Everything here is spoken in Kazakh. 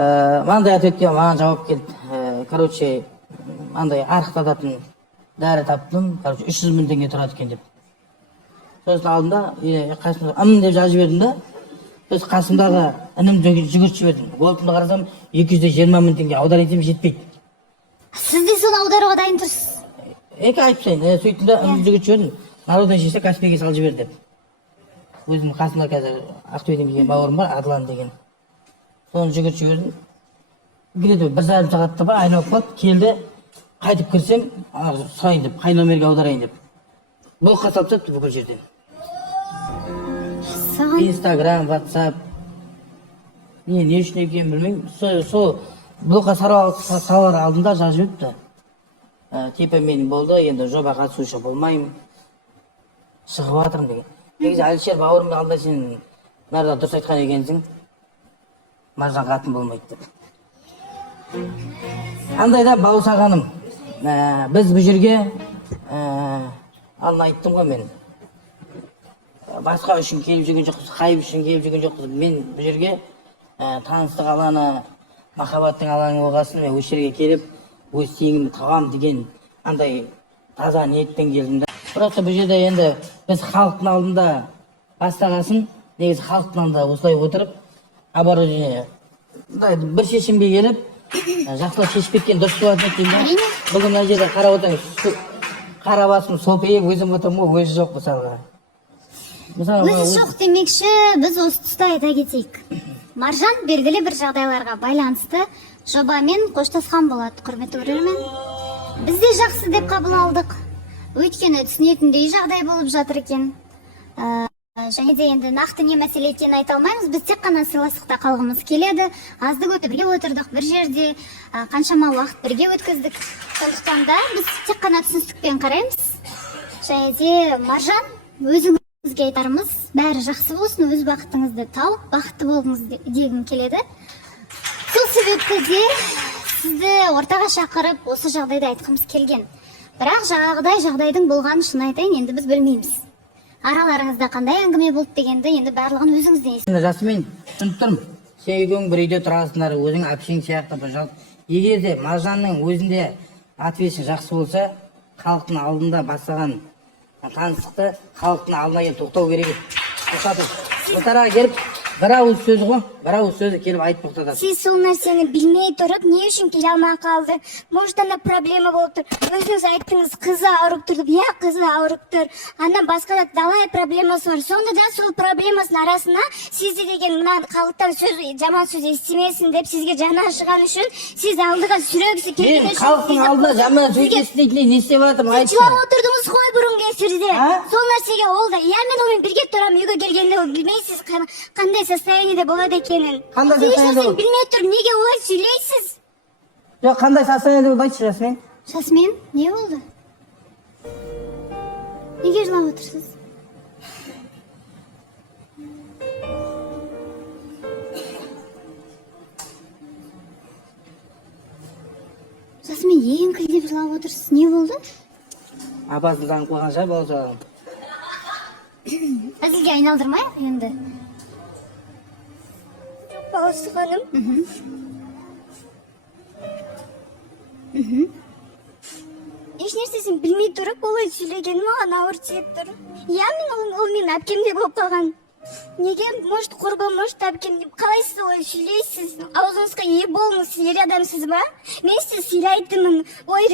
мындай айтып өткен маған жауап келді. Короче, мындай арықтататын дәрі таптым. Короче, 300 мың теңге тұрады екен деп. Сосын алдым да, қасымда деп жазып жібердім да. Сосын қасымдағы інімді жүгіртіп жібердім. Болтымды қарасам 220 мың теңге аудар етсем жетпейді. Сіз де соны аударуға дайын тұрсыз? Екі айтып сайын, сөйттім да інімді жүгіртіп жібердім. Народный жесе Каспийге салып жібер деп. Өзім қасымда қазір Ақтөбеден келген бауырым бар, Адлан деген. Соны жүгіртіп жібердім. Где-то 1,5 сағатта ба айналып қалды, келді. Қайтып кірсем, сұрайын деп, қай номерге аударайын деп. Блокқа салып тастапты бүкіл жерден. Инстаграм, ватсап. Мен не үшін екенін білмеймін. Сол блокқа салар алдында жазып өтті. Типа мен болды, енді жоба қатысушы болмаймын. Шығып жатырмын деген. Негізі Әлішер бауырымды алда сен мәрда дұрыс айтқан екенсің. Маржан қатын болмайды деп. Андайда бауысағаным. Біз бұл жерге алын айттым ғой мен. Басқа үшін келіп жүрген жоқпыз, хайып үшін келіп жүрген жоқпыз. Мен бұл жерге таныстық алаңы, махаббаттың алаңы болғасын, мен осы жерге келіп, өз теңімді табам деген андай таза ниетпен келдім да. Просто бұл жерде енді біз халықтың алдында бастағасын, негізі халықтың алдында осылай отырып, оборудование бір шешімге келіп, жақсылап шешіп кеткен дұрыс болады екен да. Бүгін мына жерде қарап отырыңыз, қара басым солпиып өзім отырмын ғой, өзі жоқ мысалға. Өзі жоқ демекші, біз осы тұста айта кетейік. Маржан белгілі бір жағдайларға байланысты жобамен қоштасқан болады, құрметті көрермен. Біз де жақсы деп қабыл алдық. Өйткені түсінетіндей жағдай болып жатыр екен. Және де енді нақты не мәселе екенін айта алмаймыз. Біз тек қана сыйластықта қалғымыз келеді. Азды көпті бірге отырдық бір жерде, қаншама уақыт бірге өткіздік. Сондықтан да біз тек қана түсіністікпен қараймыз. Және де Маржан, өзіңізге айтарымыз, бәрі жақсы болсын, өз бақытыңызды тауып, бақытты болыңыз дегім келеді. Сол себепті де сізді ортаға шақырып, осы жағдайды айтқымыз келген. Бірақ жағдайдың болғанын шын айтайын, енді біз білмейміз. Араларыңызда қандай әңгіме болды дегенді енді барлығын өзіңізден естідіңіз. Жасымен түсініп тұрмын. Сен екеуің бір үйде тұрасыңдар, өзің әпшең сияқты. Егер де Маржанның өзінде ответші жақсы болса, халықтың алдында бастаған таныстықты халықтың алдына келіп тоқтау керек еді. Тоқтатып, келіп, бір ауыз сөзі ғой, бір ауыз сөзі келіп айтып тоқтатады. Сіз сол нәрсені білмей тұрып, не үшін келе алмай қалды? Может, ана проблема болып тұр. Өзіңіз айттыңыз, қызы ауырып тұр. Иә, қызы ауырып тұр. Ана басқа да талай проблемасы бар. Сонда да сол проблемасының арасына сізде деген мына халықтан жаман сөз естімесін деп сізге жаны ашыған үшін, сіз алдыға сүрегісі келген үшін. Халықтың алдында жаман сөз естімейтін не істеп жатырмын, айтшы. Жылап отырдыңыз ғой бұрын эфирде. Сол нәрсеге ол да. Иә, мен онымен бірге тұрамын, үйге келгенде білмейсіз қандай состояниеде болады екенін. Қандай состояниеде болады? Білмей тұр, неге олай сөйлейсіз? Жоқ, қандай состояниеде болды, айтшы Жасмин. Жасмин, не болды? Неге жылап отырсыз? Жасмин, еңкілдеп жылап отырсыз, не болды? Апасын танып қойған шығар, бауырсағым. Әзілге айналдырмай енді. Бауырсағаным. Еш нәрсесін білмей тұрып, олай сөйлегені маған ауыр тиіп тұр. Иә, ол мен әпкемде болып қалған. Неге, может, құрбы, может, әпкем деп қалай сіз олай сөйлейсіз? Аузыңызға ие болыңыз, ер адамсыз ба? Мен сіз сыйлайтынмын. Ой,